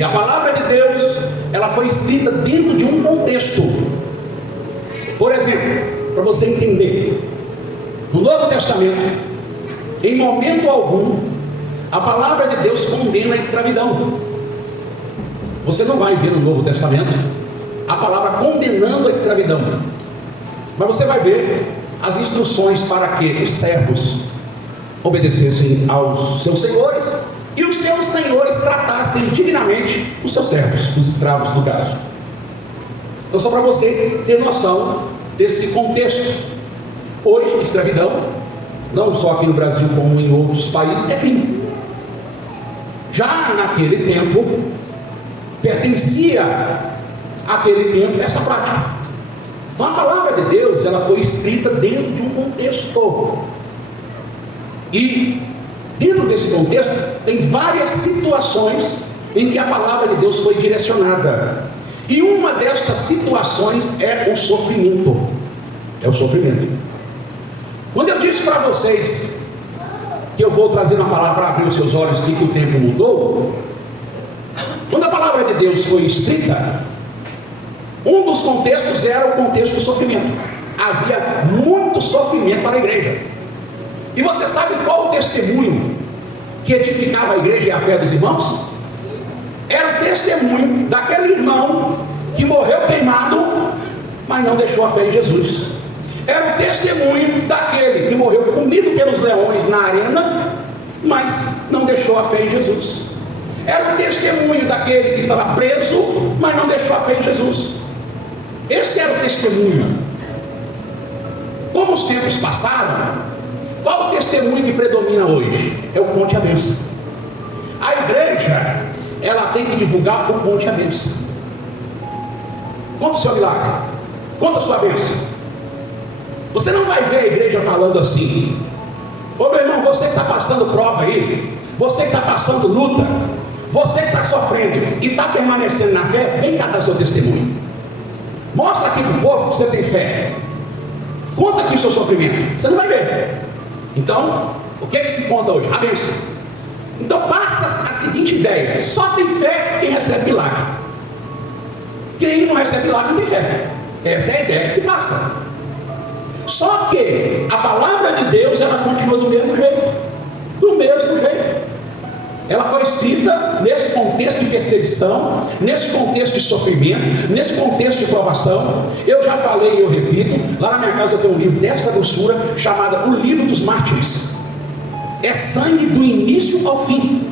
E a palavra de Deus, ela foi escrita dentro de um contexto. Por exemplo, para você entender, no Novo Testamento, em momento algum, a palavra de Deus condena a escravidão. Você não vai ver no Novo Testamento a palavra condenando a escravidão, mas você vai ver as instruções para que os servos obedecessem aos seus senhores e os seus senhores tratassem dignamente os seus servos, os escravos no caso. Então, só para você ter noção desse contexto. Hoje, escravidão, não só aqui no Brasil como em outros países, é crime. Já naquele tempo, pertencia àquele tempo essa prática. Então, a palavra de Deus, ela foi escrita dentro de um contexto. E dentro desse contexto, tem várias situações em que a palavra de Deus foi direcionada. E uma destas situações é o sofrimento. É o sofrimento. Quando eu disse para vocês que eu vou trazer uma palavra para abrir os seus olhos e que o tempo mudou, quando a palavra de Deus foi escrita, um dos contextos era o contexto do sofrimento. Havia muito sofrimento para a igreja. E você sabe qual o testemunho que edificava a igreja e a fé dos irmãos? Era o testemunho daquele irmão que morreu queimado, mas não deixou a fé em Jesus. Era o testemunho daquele que morreu comido pelos leões na arena, mas não deixou a fé em Jesus. Era o testemunho daquele que estava preso, mas não deixou a fé em Jesus. Esse era o testemunho. Como os tempos passaram, qual o testemunho que predomina hoje? É o conte a bênção. A igreja, ela tem que divulgar o conte a bênção. Conta o seu milagre, conta a sua bênção. Você não vai ver a igreja falando assim: ô meu irmão, você que está passando prova aí, você que está passando luta, você que está sofrendo e está permanecendo na fé, vem cá dar seu testemunho. Mostra aqui para o povo que você tem fé. Conta aqui o seu sofrimento. Você não vai ver. Então, o que é que se conta hoje? A bênção. Então passa a seguinte ideia: só tem fé quem recebe milagre. Quem não recebe milagre não tem fé. Essa é a ideia que se passa. Só que a palavra de Deus, ela continua do mesmo jeito. Do mesmo jeito. Ela foi escrita nesse contexto de perseguição, nesse contexto de sofrimento, nesse contexto de provação. Eu já falei e eu repito, lá na minha casa eu tenho um livro dessa grossura, chamado O Livro dos Mártires. É sangue do início ao fim.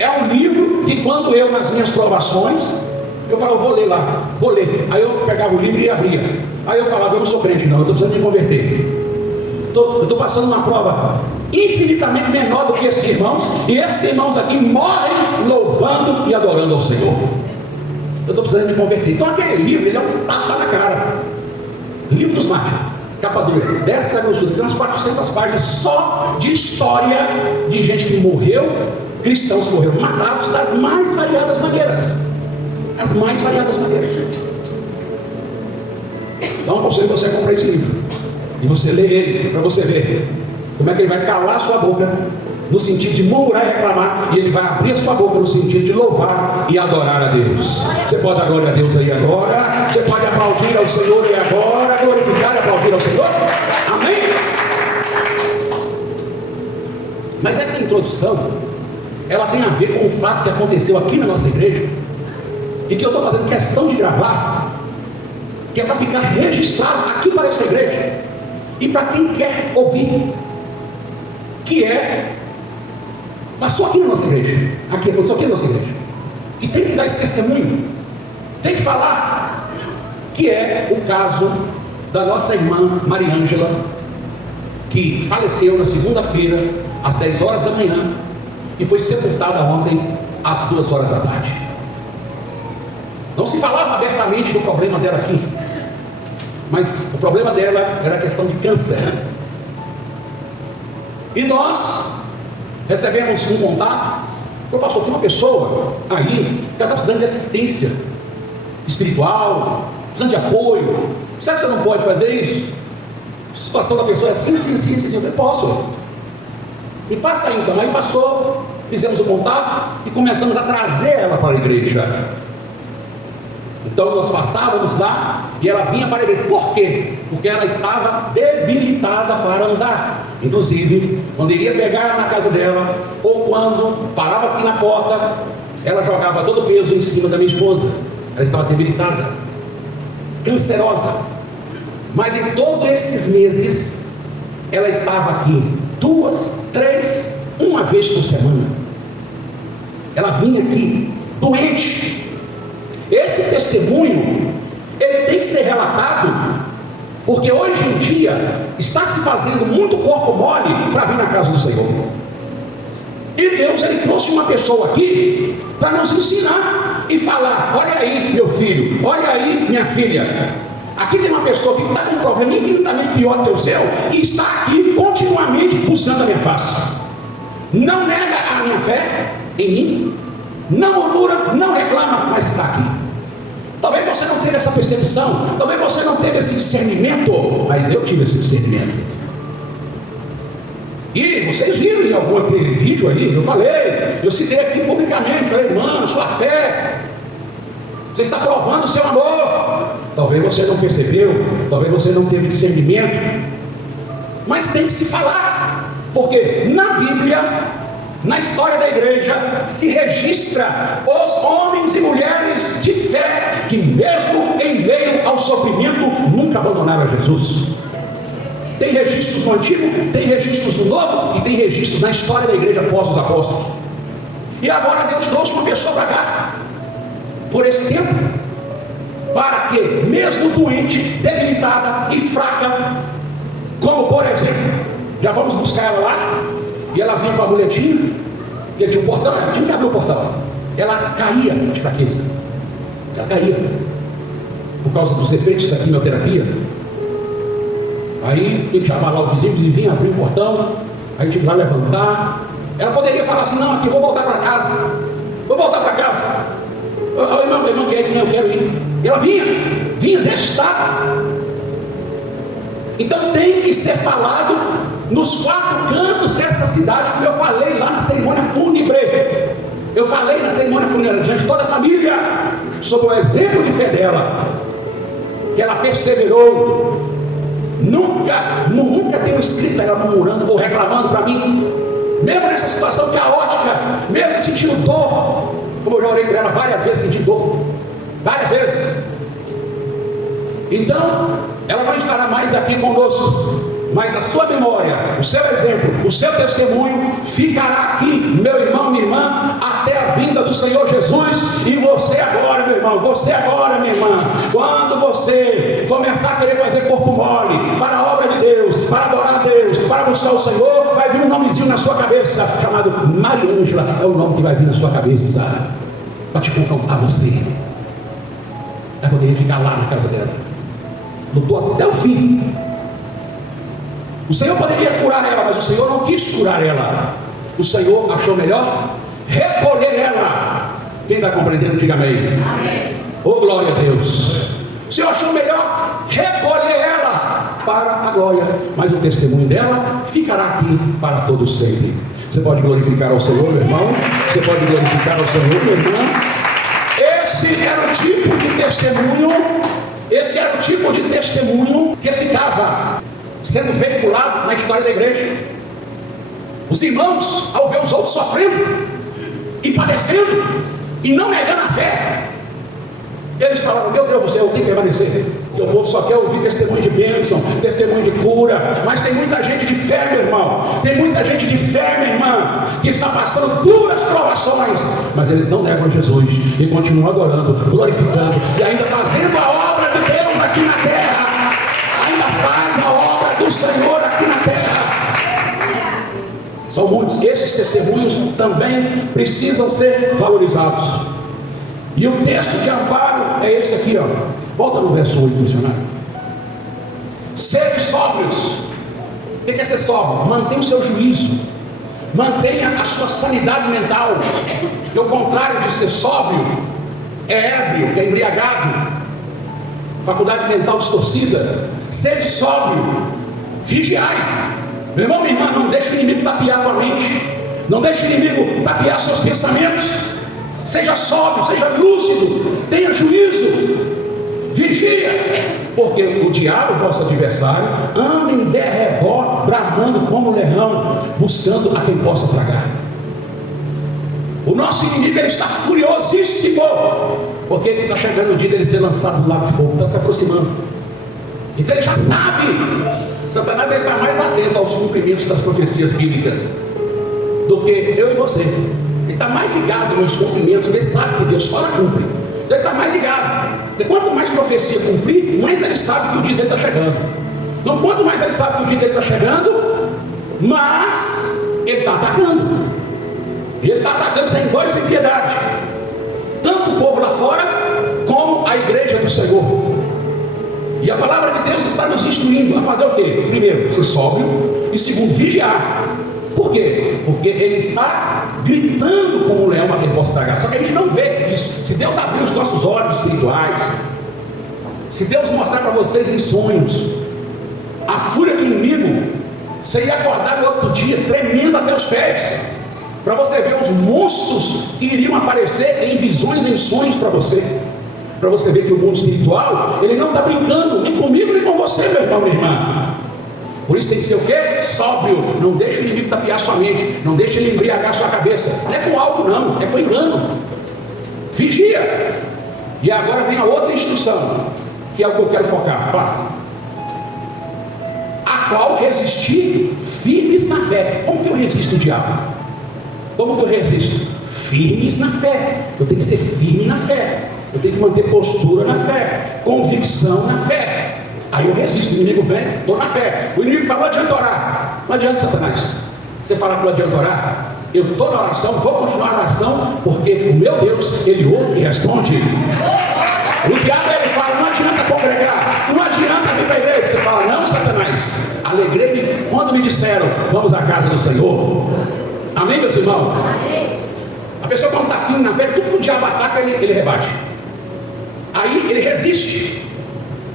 É um livro que quando eu, nas minhas provações, eu falava, eu vou ler lá, vou ler. Aí eu pegava o livro e abria. Aí eu falava, eu não sou crente não, eu estou precisando me converter. Eu estou passando uma prova infinitamente menor do que esses irmãos, e esses irmãos aqui morrem louvando e adorando ao Senhor. Eu estou precisando me converter. Então aquele livro, ele é um tapa na cara. Livro dos Mártires, capa dura, dessa grossura, tem umas 400 páginas só de história de gente que morreu, cristãos que morreram matados das mais variadas maneiras. As mais variadas maneiras. Então eu aconselho você a comprar esse livro e você lê ele, para você ver como é que ele vai calar a sua boca no sentido de murmurar e reclamar, e ele vai abrir a sua boca no sentido de louvar e adorar a Deus. Você pode dar glória a Deus aí agora, você pode aplaudir ao Senhor e agora, glorificar e aplaudir ao Senhor. Amém? Mas essa introdução, ela tem a ver com o fato que aconteceu aqui na nossa igreja, e que eu estou fazendo questão de gravar, que é para ficar registrado aqui para essa igreja, e para quem quer ouvir, que passou aqui na nossa igreja, aconteceu aqui na nossa igreja, e tem que dar esse testemunho, tem que falar, que é o caso da nossa irmã Mariângela, que faleceu na segunda-feira, às 10 horas da manhã, e foi sepultada ontem, às 2 horas da tarde. Não se falava abertamente do problema dela aqui, mas o problema dela era a questão de câncer. E nós recebemos um contato, pastor, tem uma pessoa aí que está precisando de assistência espiritual, precisando de apoio. Será que você não pode fazer isso? A situação da pessoa é assim. Eu falei, posso. Me passa aí então. Aí passou fizemos o contato e começamos a trazer ela para a igreja. Então nós passávamos lá e ela vinha para a igreja. Por quê? Porque ela estava debilitada para andar. Inclusive, quando iria pegar ela na casa dela, ou quando parava aqui na porta, ela jogava todo o peso em cima da minha esposa. Ela estava debilitada, cancerosa. Mas em todos esses meses, ela estava aqui 2, 3, uma vez por semana. Ela vinha aqui doente. Esse testemunho, ele tem que ser relatado, porque hoje em dia está se fazendo muito corpo mole para vir na casa do Senhor. E Deus, ele trouxe uma pessoa aqui para nos ensinar e falar: olha aí, meu filho, olha aí, minha filha, aqui tem uma pessoa que está com um problema infinitamente pior do que o seu e está aqui continuamente buscando a minha face. Não nega a minha fé em mim, não murmura, não reclama, mas está aqui. Talvez você não teve essa percepção, talvez você não teve esse discernimento, mas eu tive esse discernimento. E vocês viram em algum aquele vídeo aí, eu falei, eu citei aqui publicamente, falei: irmã, sua fé, você está provando o seu amor. Talvez você não percebeu, talvez você não teve discernimento, mas tem que se falar, porque na Bíblia, na história da igreja, se registra os homens e mulheres de fé que mesmo em meio ao sofrimento nunca abandonaram a Jesus. Tem registros no Antigo, tem registros no Novo e tem registros na história da igreja após os apóstolos. E agora Deus trouxe uma pessoa para cá, por esse tempo, para que mesmo doente, debilitada e fraca, como por exemplo, já vamos buscar ela lá, e ela vinha com a muletinha, e tinha um portão, ela tinha que abrir o portão. Ela caía de fraqueza, ela caía, por causa dos efeitos da quimioterapia. Aí tem que chamar lá o vizinho, e vinha abrir o portão, aí tinha que lá levantar. Ela poderia falar assim: não, aqui vou voltar para casa, vou voltar para casa. Eu não quero ir, eu quero ir. E ela vinha desse estado. Então tem que ser falado nos 4 cantos dessa cidade, como eu falei lá na cerimônia fúnebre. Eu falei na cerimônia fúnebre diante de toda a família sobre o exemplo de fé dela, que ela perseverou. Nunca tenho escrito ela murmurando ou reclamando para mim, mesmo nessa situação caótica, mesmo sentindo dor, como eu já orei para ela várias vezes, senti dor, várias vezes. Então, ela não estará mais aqui conosco, mas a sua memória, o seu exemplo, o seu testemunho ficará aqui, meu irmão, minha irmã, até a vinda do Senhor Jesus. E você agora, meu irmão, você agora, minha irmã, quando você começar a querer fazer corpo mole para a obra de Deus, para adorar a Deus, para buscar o Senhor, vai vir um nomezinho na sua cabeça, chamado Mariângela. É o nome que vai vir na sua cabeça, para te confrontar você. Vai poder ficar lá na casa dela, lutou até o fim. O Senhor poderia curar ela, mas o Senhor não quis curar ela. O Senhor achou melhor recolher ela. Quem está compreendendo, diga amém. Oh, glória a Deus. O Senhor achou melhor recolher ela para a glória, mas o testemunho dela ficará aqui para todos sempre. Você pode glorificar ao Senhor, meu irmão. Você pode glorificar ao Senhor, meu irmão. Esse era o tipo de testemunho. Esse era o tipo de testemunho que ficava sendo veiculado na história da igreja. Os irmãos, ao ver os outros sofrendo e padecendo e não negando a fé, eles falavam: meu Deus do céu, eu tenho que permanecer. Porque o povo só quer ouvir testemunho de bênção, testemunho de cura. Mas tem muita gente de fé, meu irmão, tem muita gente de fé, minha irmã, que está passando duras provações, mas eles não negam Jesus e continuam adorando, glorificando e ainda fazendo a obra de Deus aqui na terra. Ainda faz a obra do Senhor aqui na terra. São muitos. Esses testemunhos também precisam ser valorizados. E o texto de amparo é esse aqui, ó. Volta no verso 8, missionário. Sede sóbrios. O que é ser sóbrio? Mantenha o seu juízo, mantenha a sua sanidade mental. E o contrário de ser sóbrio é ébrio, é embriagado, faculdade mental distorcida. Sede sóbrio, vigiai. Meu irmão, minha irmã, não deixe o inimigo tapiar tua mente. Não deixe o inimigo tapear seus pensamentos. Seja sóbrio, seja lúcido, tenha juízo, vigia, porque o diabo, vosso adversário, anda em derredor, bramando como leão, buscando a quem possa tragar. O nosso inimigo, ele está furiosíssimo, porque ele está chegando o dia dele ser lançado do lago de fogo, está se aproximando. Então ele já sabe. Satanás está mais atento aos cumprimentos das profecias bíblicas do que eu e você. Ele está mais ligado nos cumprimentos. Ele sabe que Deus fala, cumpre. Então ele está mais ligado. Porque quanto mais profecia cumprir, mais ele sabe que o dia dele está chegando. Então quanto mais ele sabe que o dia dele está chegando, mais ele está atacando. E ele está atacando sem dó e sem piedade, tanto o povo lá fora como a igreja do Senhor. E a palavra de Deus está nos instruindo a fazer o quê? Primeiro, ser sóbrio, e segundo, vigiar. Por quê? Porque ele está gritando como um leão para que ele possa tragar. Só que a gente não vê isso. Se Deus abrir os nossos olhos espirituais, se Deus mostrar para vocês em sonhos a fúria do inimigo, você ia acordar no outro dia tremendo até os pés, para você ver os monstros que iriam aparecer em visões, em sonhos para você. Para você ver que o mundo espiritual, ele não está brincando nem comigo nem com você, meu irmão, minha irmã. Por isso tem que ser o quê? Sóbrio. Não deixe o inimigo tapear sua mente, não deixe ele embriagar sua cabeça. Não é com álcool não, é com engano. Vigia. E agora vem a outra instrução, que é o que eu quero focar. Passa. A qual resistir firmes na fé. Como que eu resisto o diabo? Como que eu resisto? Firmes na fé. Eu tenho que ser firme na fé. Eu tenho que manter postura na fé, convicção na fé. Aí eu resisto, o inimigo vem, estou na fé. O inimigo fala, não adianta orar. Não adianta, Satanás. Você fala que não adianta orar? Eu estou na oração, vou continuar na oração, porque o meu Deus, ele ouve e responde. O diabo, ele fala, não adianta congregar, não adianta vir para a igreja. Você fala, não, Satanás, alegrei-me quando me disseram, vamos à casa do Senhor. Amém, meus irmãos? Amém. A pessoa quando está firme na fé, tudo que o diabo ataca, ele rebate. Aí ele resiste,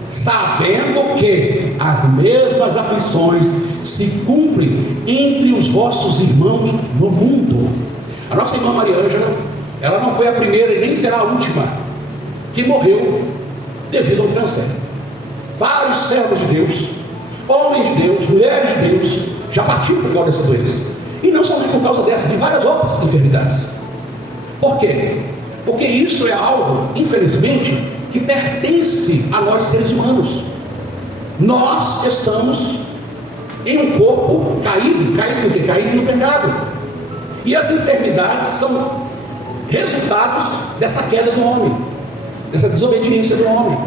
sabendo que as mesmas aflições se cumprem entre os vossos irmãos no mundo. A nossa irmã Maria Ângela, ela não foi a primeira e nem será a última que morreu devido ao câncer. Vários servos de Deus, homens de Deus, mulheres de Deus, já partiram por causa dessa doença. E não somente por causa dessa, de várias outras enfermidades. Por quê? Porque isso é algo, infelizmente, que pertence a nós seres humanos. Nós estamos em um corpo caído. Caído no quê? Caído no pecado. E as enfermidades são resultados dessa queda do homem, dessa desobediência do homem.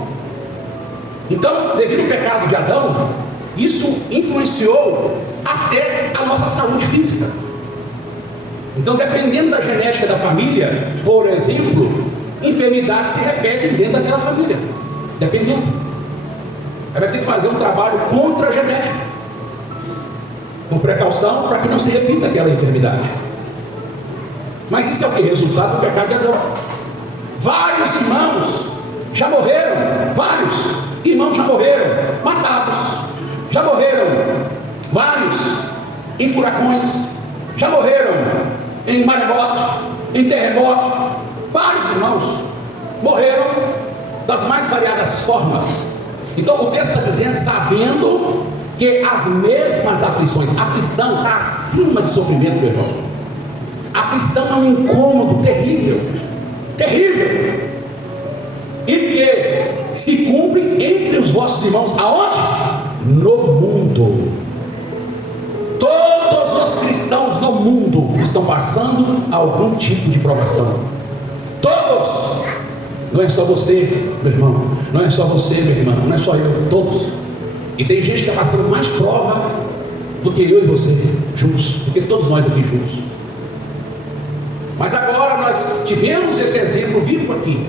Então, devido ao pecado de Adão, isso influenciou até a nossa saúde física. Então, dependendo da genética da família, por exemplo, enfermidades se repetem dentro daquela família. Dependendo. Ela vai ter que fazer um trabalho contra a genética, com precaução, para que não se repita aquela enfermidade. Mas isso é o que? Resultado do pecado de Adão. Vários irmãos já morreram. Vários irmãos já morreram, matados. Já morreram vários em furacões. Já morreram em maremoto, em terremoto. Vários irmãos morreram das mais variadas formas. Então o texto está dizendo, sabendo que as mesmas aflições, aflição está acima de sofrimento, meu irmão. Aflição é um incômodo terrível, terrível, e que se cumpre entre os vossos irmãos, aonde? No mundo. Todos os cristãos no mundo estão passando algum tipo de provação. Todos. Não é só você, meu irmão. Não é só você, meu irmão. Não é só eu. Todos. E tem gente que está passando mais prova do que eu e você juntos, do que todos nós aqui juntos. Mas agora nós tivemos esse exemplo vivo aqui.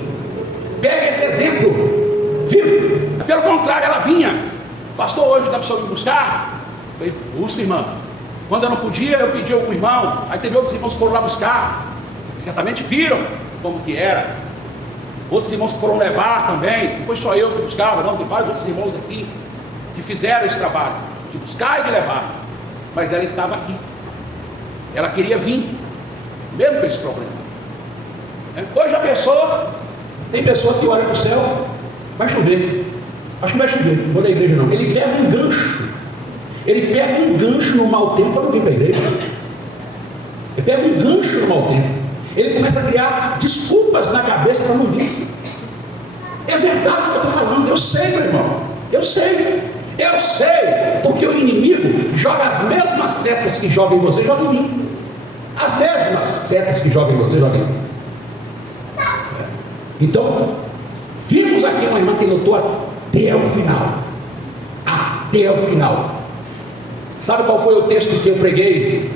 Pega esse exemplo vivo. Pelo contrário, ela vinha. Pastor, hoje dá para o senhor me buscar? Eu falei, busca, irmão. Quando eu não podia, eu pedi a algum irmão. Aí teve outros irmãos que foram lá buscar. E certamente viram como que era. Outros irmãos foram levar também. Não foi só eu que buscava, não. Tem vários outros irmãos aqui que fizeram esse trabalho de buscar e de levar. Mas ela estava aqui. Ela queria vir, mesmo com esse problema. Hoje a pessoa, tem pessoa que olha para o céu, vai chover, acho que vai chover, não vou na igreja não. Ele pega um gancho no mau tempo para não vir para a igreja. Ele pega um gancho no mau tempo, ele começa a criar desculpas na cabeça para não vir. É verdade o que eu estou falando, eu sei, meu irmão, eu sei, porque o inimigo joga as mesmas setas que joga em você, joga em mim. As mesmas setas que joga em você, joga em mim. Então, vimos aqui uma irmã que lutou até o final. Até o final. Sabe qual foi o texto que eu preguei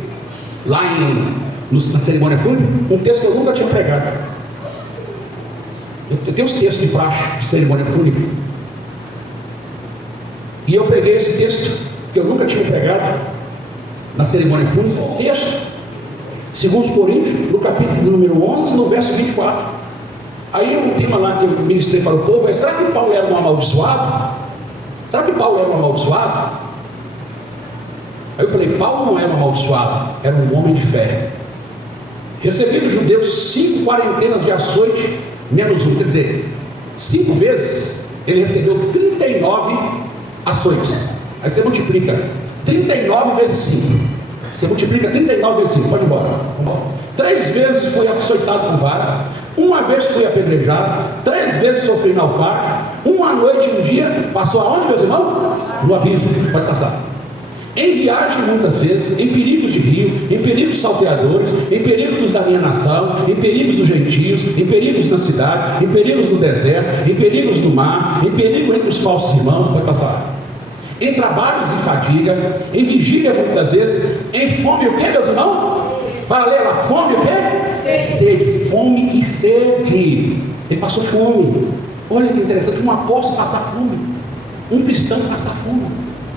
lá na cerimônia fúnebre? Um texto que eu nunca tinha pregado. Eu tenho os textos de praxe de cerimônia fúnebre. E eu preguei esse texto que eu nunca tinha pregado na cerimônia fúnebre. Texto, 2 Coríntios, no capítulo número 11, no verso 24. Aí o tema lá que eu ministrei para o povo é: será que Paulo era um amaldiçoado? Será que Paulo era um amaldiçoado? Aí eu falei: Paulo não era um amaldiçoado, era um homem de fé. Recebia dos judeus 5 quarentenas de açoite, menos 1, quer dizer, 5 vezes ele recebeu 39 açoites. Aí você multiplica 39 vezes 5. Você multiplica 39 vezes 5, pode ir embora. 3 vezes foi açoitado com varas, 1 vez foi apedrejado, 3 vezes sofreu naufrágio, 1 noite e 1 dia, passou aonde, meus irmãos? No abismo, pode passar. Em viagem muitas vezes, em perigos de rio, em perigos salteadores, em perigos da minha nação, em perigos dos gentios, em perigos na cidade, em perigos no deserto, em perigos no mar, em perigo entre os falsos irmãos, pode passar. Em trabalhos e fadiga, em vigília muitas vezes, em fome o que, meus irmãos? Fala lá, fome o quê? Sede, fome e sede. Ele passou fome. Olha que interessante, um apóstolo passar fome, um cristão passar fome.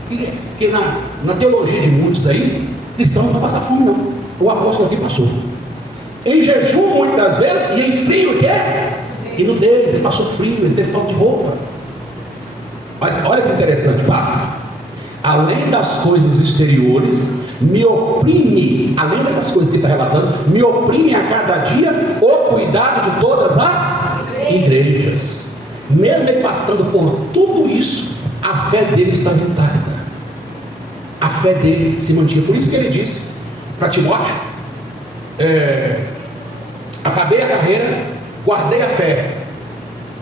Porque na teologia de muitos aí, cristão não vai passar fome não. O apóstolo aqui passou. Em jejum muitas vezes, e em frio o quê? E nudez, ele passou frio, ele teve falta de roupa. Mas olha que interessante, passa. Além das coisas exteriores, me oprime, além dessas coisas que está relatando, me oprime a cada dia o cuidado de todas as igrejas. Mesmo ele passando por tudo isso, a fé dele estava intacta. A fé dele se mantinha. Por isso que ele disse para Timóteo: acabei a carreira, guardei a fé.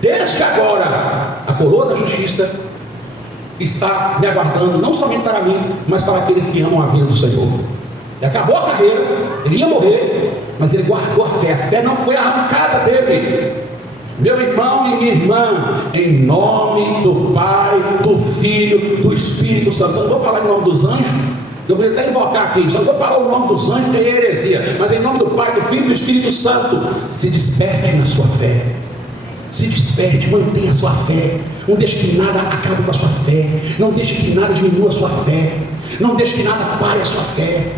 Desde agora, a coroa da justiça está me aguardando, não somente para mim, mas para aqueles que amam a vinda do Senhor. E acabou a carreira, ele ia morrer, mas ele guardou a fé não foi arrancada dele. Meu irmão e minha irmã, em nome do Pai, do Filho, do Espírito Santo. Eu não vou falar em nome dos anjos, eu vou até invocar aqui, só não vou falar o nome dos anjos porque é heresia, mas em nome do Pai, do Filho e do Espírito Santo, se desperte na sua fé. Se desperte, mantenha a sua fé. Não deixe que nada acabe com a sua fé. Não deixe que nada diminua a sua fé. Não deixe que nada pare a sua fé.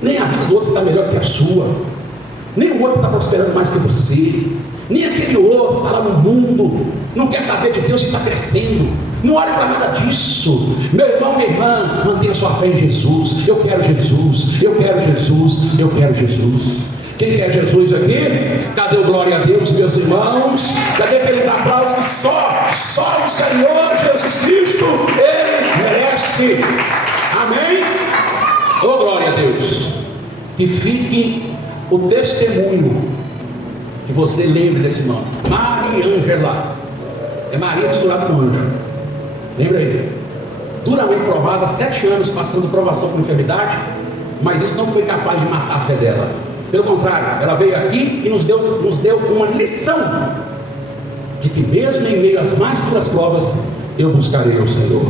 Nem a vida do outro está melhor que a sua. Nem o outro está prosperando mais que você. Nem aquele outro que está lá no mundo, não quer saber de Deus e está crescendo. Não olhe para nada disso. Meu irmão, minha irmã, mantenha a sua fé em Jesus. Eu quero Jesus, eu quero Jesus, eu quero Jesus. Quem quer Jesus aqui? Cadê o glória a Deus, meus irmãos? Cadê aqueles aplausos que só o Senhor Jesus Cristo, Ele merece? Amém? Oh, glória a Deus. Que fique o testemunho, que você lembre desse nome, Maria Ângela. É Maria misturada com anjo. Lembra aí? Duramente provada, 7 anos passando provação por enfermidade, mas isso não foi capaz de matar a fé dela. Pelo contrário, ela veio aqui e nos deu uma lição de que mesmo em meio às mais duras provas, eu buscarei o Senhor.